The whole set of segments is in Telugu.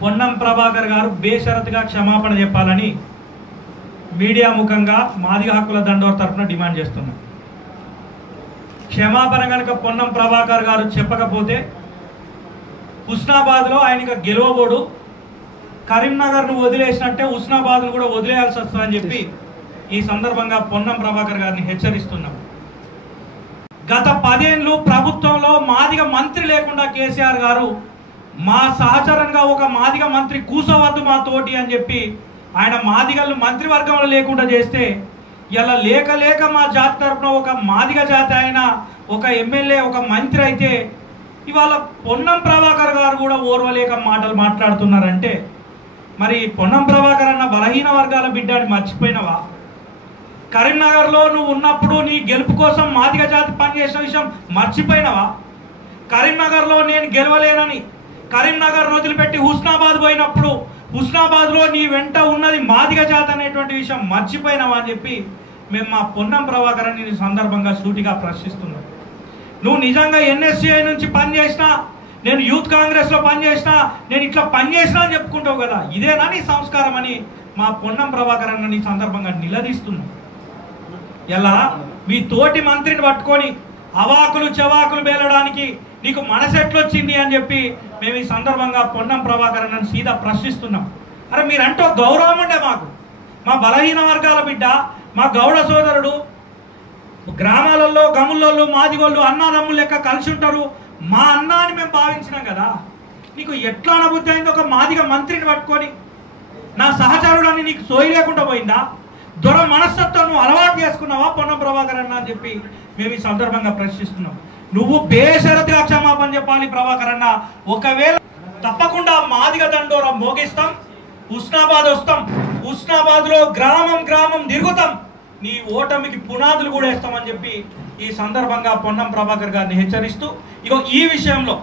పొన్నం ప్రభాకర్ గారు బేషరతుగా క్షమాపణ చెప్పాలని మీడియా ముఖంగా మాదిగ హక్కుల దండోర తరఫున డిమాండ్ చేస్తున్నాం. క్షమాపణ కనుక పొన్నం ప్రభాకర్ గారు చెప్పకపోతే హుస్నాబాద్లో ఆయనకు గెలవబోడు, కరీంనగర్ను వదిలేసినట్టే హుస్నాబాద్ను కూడా వదిలేయాల్సి వస్తుందని చెప్పి ఈ సందర్భంగా పొన్నం ప్రభాకర్ గారిని హెచ్చరిస్తున్నాం. గత 10 ఏళ్ళు ప్రభుత్వంలో మాదిగ మంత్రి లేకుండా కేసీఆర్ గారు మా సహచరంగా ఒక మాదిగ మంత్రి కూసవద్దు మా తోటి అని చెప్పి ఆయన మాదిగలను మంత్రివర్గంలో లేకుండా చేస్తే ఇలా లేక లేక మా జాతి తరపున ఒక మాదిగ జాతి ఆయన ఒక ఎమ్మెల్యే ఒక మంత్రి అయితే ఇవాళ పొన్నం ప్రభాకర్ గారు కూడా ఓర్వలేక మాటలు మాట్లాడుతున్నారంటే మరి పొన్నం ప్రభాకర్ అన్న బలహీన వర్గాల బిడ్డని మర్చిపోయినవా? కరీంనగర్లో నువ్వు ఉన్నప్పుడు నీ గెలుపు కోసం మాదిగ జాతి పనిచేసిన విషయం మర్చిపోయినవా? కరీంనగర్లో నేను గెలవలేనని కరీంనగర్ వదిలిపెట్టి హుస్నాబాద్ పోయినప్పుడు హుస్నాబాద్లో నీ వెంట ఉన్నది మాదిగ జాతి అనేటువంటి విషయం మర్చిపోయినావా అని చెప్పి మేము మా పొన్నం ప్రభాకర్ అని సందర్భంగా సూటిగా ప్రశ్నిస్తున్నాం. నువ్వు నిజంగా ఎన్ఎస్సిఐ నుంచి పనిచేసినా, నేను యూత్ కాంగ్రెస్లో పనిచేసినా, నేను ఇట్లా పనిచేసినా అని చెప్పుకుంటావు కదా, ఇదేనా నీ సంస్కారం అని మా పొన్నం ప్రభాకర్ అన్న నీ సందర్భంగా నిలదీస్తున్నాం. ఇలా మీ తోటి మంత్రిని పట్టుకొని అవాకులు చవాకులు బేలడానికి నీకు మనసెట్లొచ్చింది అని చెప్పి మేము ఈ సందర్భంగా పొన్నం ప్రభాకర్ అన్నని సీదా ప్రశ్నిస్తున్నాం. అరే మీరంటో గౌరవం ఉండే మాకు, మా బలహీన వర్గాల బిడ్డ, మా గౌడ సోదరుడు, గ్రామాలలో గములలో మాదిగోళ్ళు అన్నాదమ్ములు లెక్క కలిసి ఉంటారు, మా అన్న అని మేము భావించినాం కదా. నీకు ఎట్లా అనుభూతి అయింది ఒక మాదిగ మంత్రిని పట్టుకొని? నా సహచరుడు అని నీకు సోయి లేకుండా పోయిందా? దొర మనస్తత్వం నువ్వు అలవాటు చేసుకున్నావా పొన్నం ప్రభాకర్ అన్న అని చెప్పి మేము ఈ సందర్భంగా ప్రశ్నిస్తున్నాం. నువ్వు బేషరతుగా క్షమాపణ చెప్పాలి ప్రభాకర్ అన్న. ఒకవేళ తప్పకుండా మాదిగ దండోర మోగిస్తాం, హుస్నాబాద్ వస్తాం, హుస్నాబాద్లో గ్రామం గ్రామం తిరుగుతాం, నీ ఓటమికి పునాదులు కూడా వేస్తామని చెప్పి ఈ సందర్భంగా పొన్నం ప్రభాకర్ గారిని హెచ్చరిస్తూ, ఇగో ఈ విషయంలో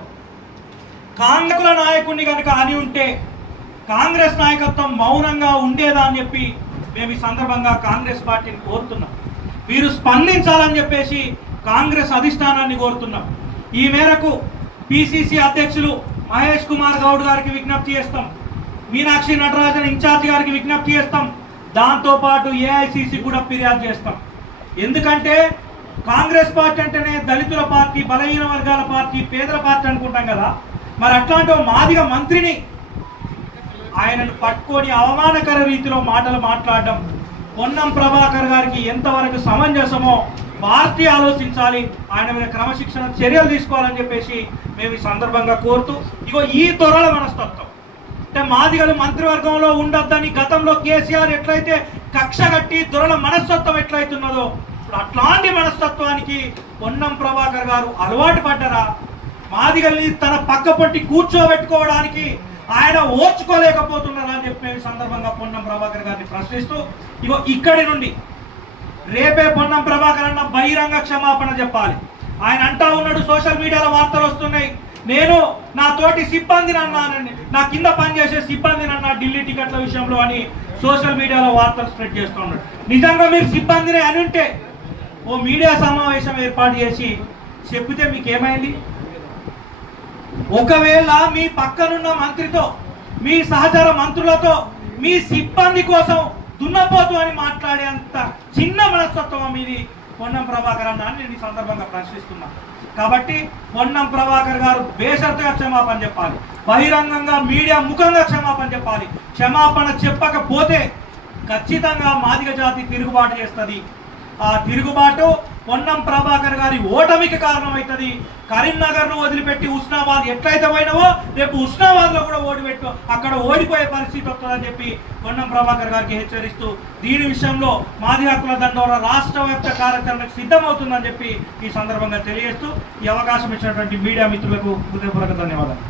కాంగ్రెస్ నాయకుడిని కనుక అని ఉంటే కాంగ్రెస్ నాయకత్వం మౌనంగా ఉండేదా అని చెప్పి మేము ఈ సందర్భంగా కాంగ్రెస్ పార్టీని కోరుతున్నాం. వీరు స్పందించాలని చెప్పేసి కాంగ్రెస్ అధిష్టానాన్ని కోరుతున్నాం. ఈ మేరకు పిసిసి అధ్యక్షులు మహేష్ కుమార్ గౌడ్ గారికి విజ్ఞప్తి చేస్తాం, మీనాక్షి నటరాజన్ ఇన్ఛార్జ్ గారికి విజ్ఞప్తి చేస్తాం, దాంతోపాటు ఏఐసిసి కూడా ఫిర్యాదు చేస్తాం. ఎందుకంటే కాంగ్రెస్ పార్టీ అంటేనే దళితుల పార్టీ, బలహీన వర్గాల పార్టీ, పేదల పార్టీ అనుకుంటాం కదా. మరి అట్లాంటి మాదిగ మంత్రిని ఆయనను పట్టుకొని అవమానకర రీతిలో మాటలు మాట్లాడడం పొన్నం ప్రభాకర్ గారికి ఎంతవరకు సమంజసమో పార్టీ ఆలోచించాలి, ఆయన మీద క్రమశిక్షణ చర్యలు తీసుకోవాలని చెప్పేసి మేము ఈ సందర్భంగా కోరుతూ, ఇగో ఈ తొరల మనస్తత్వం అంటే మాదిగలు మంత్రివర్గంలో ఉండొద్దని గతంలో కేసీఆర్ ఎట్లయితే కక్ష కట్టి దొరల మనస్తత్వం ఎట్లయితున్నదో ఇప్పుడు అట్లాంటి మనస్తత్వానికి పొన్నం ప్రభాకర్ గారు అలవాటు పడ్డారా? మాదిగల్ని తన పక్క పట్టి కూర్చోబెట్టుకోవడానికి ఆయన ఓర్చుకోలేకపోతున్నారా అని చెప్పి ఈ సందర్భంగా పొన్నం ప్రభాకర్ గారిని ప్రశ్నిస్తూ, ఇగో ఇక్కడి నుండి రేపే పొన్నం ప్రభాకర్ అన్న బహిరంగ క్షమాపణ చెప్పాలి. ఆయన అంటా ఉన్నాడు, సోషల్ మీడియాలో వార్తలు వస్తున్నాయి, నేను నా తోటి సిబ్బందిని అన్నానని, నా కింద పనిచేసే సిబ్బందిని అన్నా ఢిల్లీ టికెట్ల విషయంలో అని సోషల్ మీడియాలో వార్తలు స్ప్రెడ్ చేస్తూ ఉన్నాడు. నిజంగా మీరు సిబ్బందిని అని ఉంటే ఓ మీడియా సమావేశం ఏర్పాటు చేసి చెప్పితే మీకేమైంది? ఒకవేళ మీ పక్కనున్న మంత్రితో, మీ సహచర మంత్రులతో మీ సిబ్బంది కోసం దున్నపోతు అని మాట్లాడేంత చిన్న మనస్తత్వం మీది పొన్నం ప్రభాకర్ అన్న అని నేను ఈ సందర్భంగా ప్రశ్నిస్తున్నా. కాబట్టి పొన్నం ప్రభాకర్ గారు బేషరతుగా క్షమాపణ చెప్పాలి, బహిరంగంగా మీడియా ముఖంగా క్షమాపణ చెప్పాలి. క్షమాపణ చెప్పకపోతే ఖచ్చితంగా మాదిగ జాతి తిరుగుబాటు చేస్తుంది. ఆ తిరుగుబాటు పొన్నం ప్రభాకర్ గారి ఓటమికి కారణమవుతుంది. కరీంనగర్ను వదిలిపెట్టి హుస్నాబాద్ ఎట్లయితే పోయినావో రేపు హుస్నాబాద్లో కూడా ఓడిపెట్టు, అక్కడ ఓడిపోయే పరిస్థితి వస్తుందని చెప్పి పొన్నం ప్రభాకర్ గారికి హెచ్చరిస్తూ, దీని విషయంలో మాదిగ హక్కుల దండోర రాష్ట్ర వ్యాప్త కార్యాచరణకు సిద్ధమవుతుందని చెప్పి ఈ సందర్భంగా తెలియజేస్తూ ఈ అవకాశం ఇచ్చినటువంటి మీడియా మిత్రులకు హృదయపూర్వక ధన్యవాదాలు.